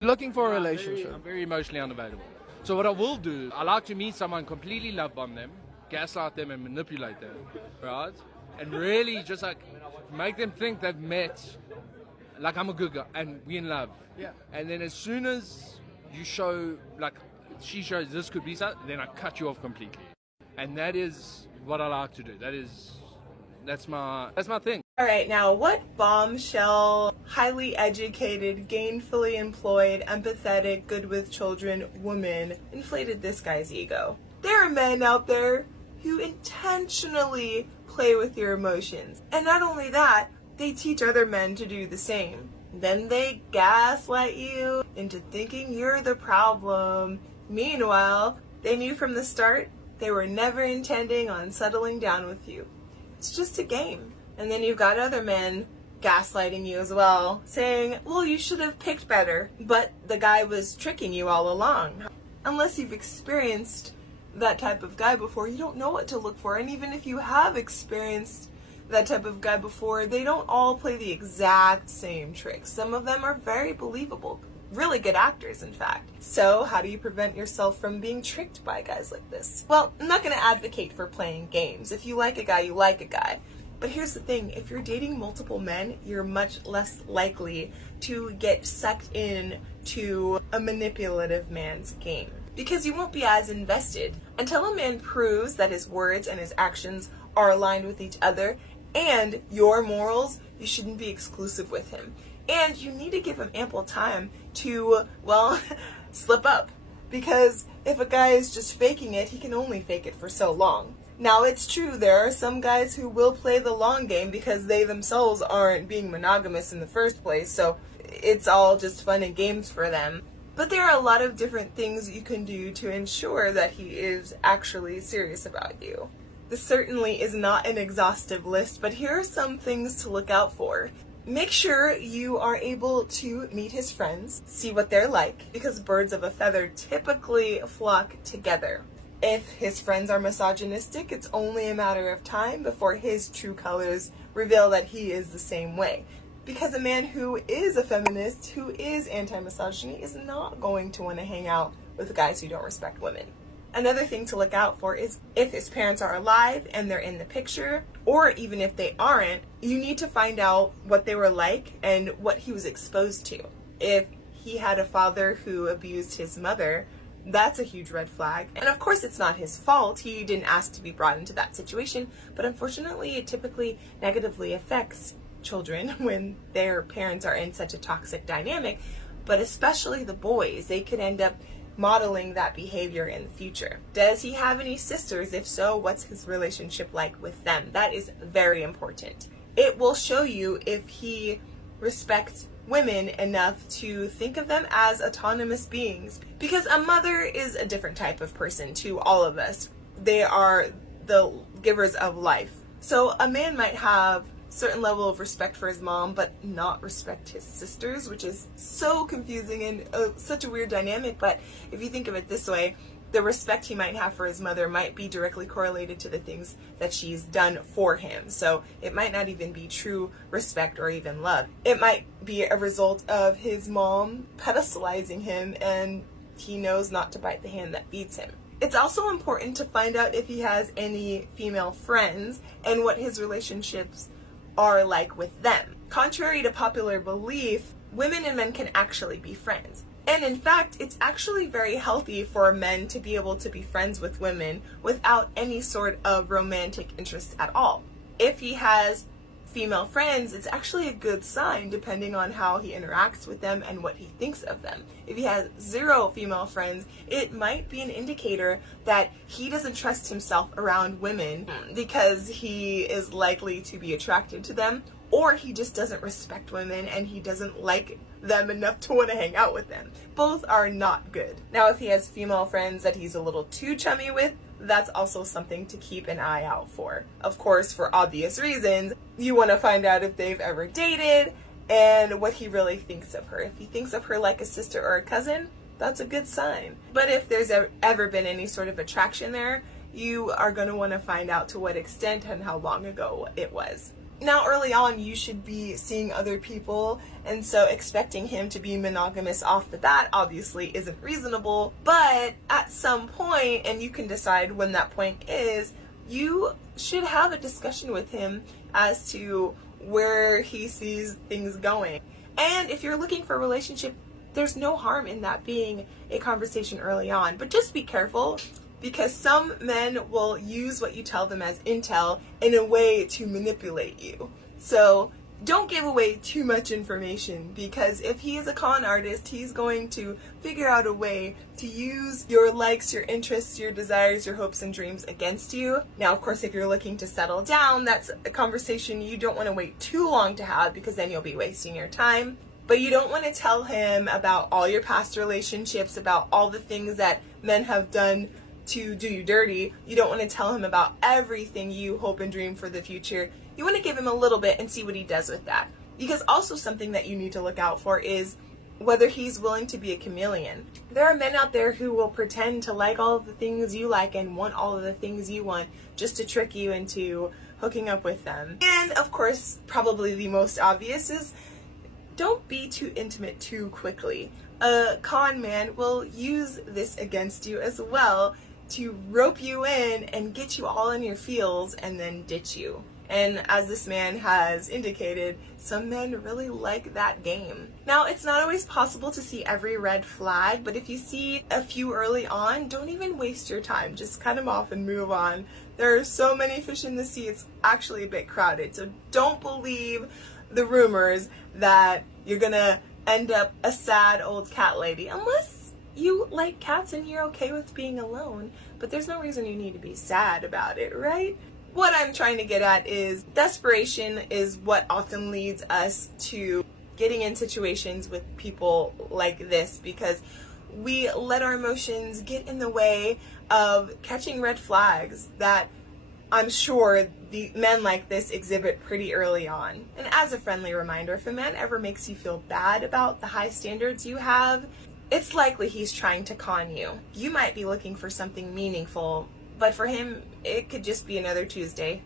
Looking for a relationship. I'm very emotionally unavailable. So what I will do, I like to meet someone, completely love bomb them, gaslight them and manipulate them, right? And really just like make them think they've met, like I'm a good guy and we in love. Yeah. And then as soon as you show, like she shows this could be something, then I cut you off completely. And that is what I like to do. That's my thing. All right, now what bombshell, highly educated, gainfully employed, empathetic, good with children woman inflated this guy's ego? There are men out there who intentionally play with your emotions. And not only that, they teach other men to do the same. Then they gaslight you into thinking you're the problem. Meanwhile, they knew from the start they were never intending on settling down with you. It's just a game. And then you've got other men gaslighting you as well, saying, well, you should have picked better, but the guy was tricking you all along. Unless you've experienced that type of guy before, you don't know what to look for. And even if you have experienced that type of guy before, they don't all play the exact same tricks. Some of them are very believable. Really good actors, in fact. So how do you prevent yourself from being tricked by guys like this? Well, I'm not going to advocate for playing games. If you like a guy, you like a guy. But here's the thing, if you're dating multiple men, you're much less likely to get sucked in to a manipulative man's game, because you won't be as invested. Until a man proves that his words and his actions are aligned with each other and your morals, you shouldn't be exclusive with him. And you need to give him ample time to, well, slip up. Because if a guy is just faking it, he can only fake it for so long. Now, it's true, there are some guys who will play the long game because they themselves aren't being monogamous in the first place, so it's all just fun and games for them. But there are a lot of different things you can do to ensure that he is actually serious about you. This certainly is not an exhaustive list, but here are some things to look out for. Make sure you are able to meet his friends, see what they're like, because birds of a feather typically flock together. If his friends are misogynistic, it's only a matter of time before his true colors reveal that he is the same way. Because a man who is a feminist, who is anti-misogyny, is not going to want to hang out with guys who don't respect women. Another thing to look out for is if his parents are alive and they're in the picture, or even if they aren't, you need to find out what they were like and what he was exposed to. If he had a father who abused his mother, that's a huge red flag. And of course it's not his fault. He didn't ask to be brought into that situation, but unfortunately it typically negatively affects children when their parents are in such a toxic dynamic, but especially the boys. They could end up modeling that behavior in the future. Does he have any sisters? If so, what's his relationship like with them? That is very important. It will show you if he respects women enough to think of them as autonomous beings, because a mother is a different type of person to all of us. They are the givers of life. So a man might have certain level of respect for his mom but not respect his sisters, which is so confusing and such a weird dynamic. But if you think of it this way, the respect he might have for his mother might be directly correlated to the things that she's done for him. So it might not even be true respect or even love. It might be a result of his mom pedestalizing him, and he knows not to bite the hand that feeds him. It's also important to find out if he has any female friends and what his relationships are like with them. Contrary to popular belief, women and men can actually be friends. And in fact, it's actually very healthy for men to be able to be friends with women without any sort of romantic interest at all. If he has female friends, it's actually a good sign depending on how he interacts with them and what he thinks of them. If he has 0 female friends, it might be an indicator that he doesn't trust himself around women because he is likely to be attracted to them, or he just doesn't respect women and he doesn't like them enough to want to hang out with them. Both are not good. Now, if he has female friends that he's a little too chummy with, that's also something to keep an eye out for. Of course, for obvious reasons, you want to find out if they've ever dated and what he really thinks of her. If he thinks of her like a sister or a cousin, that's a good sign. But if there's ever been any sort of attraction there, you are going to want to find out to what extent and how long ago it was. Now, early on, you should be seeing other people, and so expecting him to be monogamous off the bat obviously isn't reasonable, but at some point, and you can decide when that point is, you should have a discussion with him as to where he sees things going. And if you're looking for a relationship, there's no harm in that being a conversation early on, but just be careful, because some men will use what you tell them as intel in a way to manipulate you. So don't give away too much information, because if he is a con artist, he's going to figure out a way to use your likes, your interests, your desires, your hopes and dreams against you. Now, of course, if you're looking to settle down, that's a conversation you don't want to wait too long to have, because then you'll be wasting your time. But you don't want to tell him about all your past relationships, about all the things that men have done to do you dirty. You don't want to tell him about everything you hope and dream for the future. You want to give him a little bit and see what he does with that. Because also something that you need to look out for is whether he's willing to be a chameleon. There are men out there who will pretend to like all of the things you like and want all of the things you want just to trick you into hooking up with them. And of course, probably the most obvious is don't be too intimate too quickly. A con man will use this against you as well, to rope you in and get you all in your feels and then ditch you. And as this man has indicated, some men really like that game. Now, it's not always possible to see every red flag, but if you see a few early on, don't even waste your time. Just cut them off and move on. There are so many fish in the sea, it's actually a bit crowded. So don't believe the rumors that you're gonna end up a sad old cat lady, unless you like cats and you're okay with being alone, but there's no reason you need to be sad about it, right? What I'm trying to get at is desperation is what often leads us to getting in situations with people like this, because we let our emotions get in the way of catching red flags that I'm sure the men like this exhibit pretty early on. And as a friendly reminder, if a man ever makes you feel bad about the high standards you have, it's likely he's trying to con you. You might be looking for something meaningful, but for him, it could just be another Tuesday.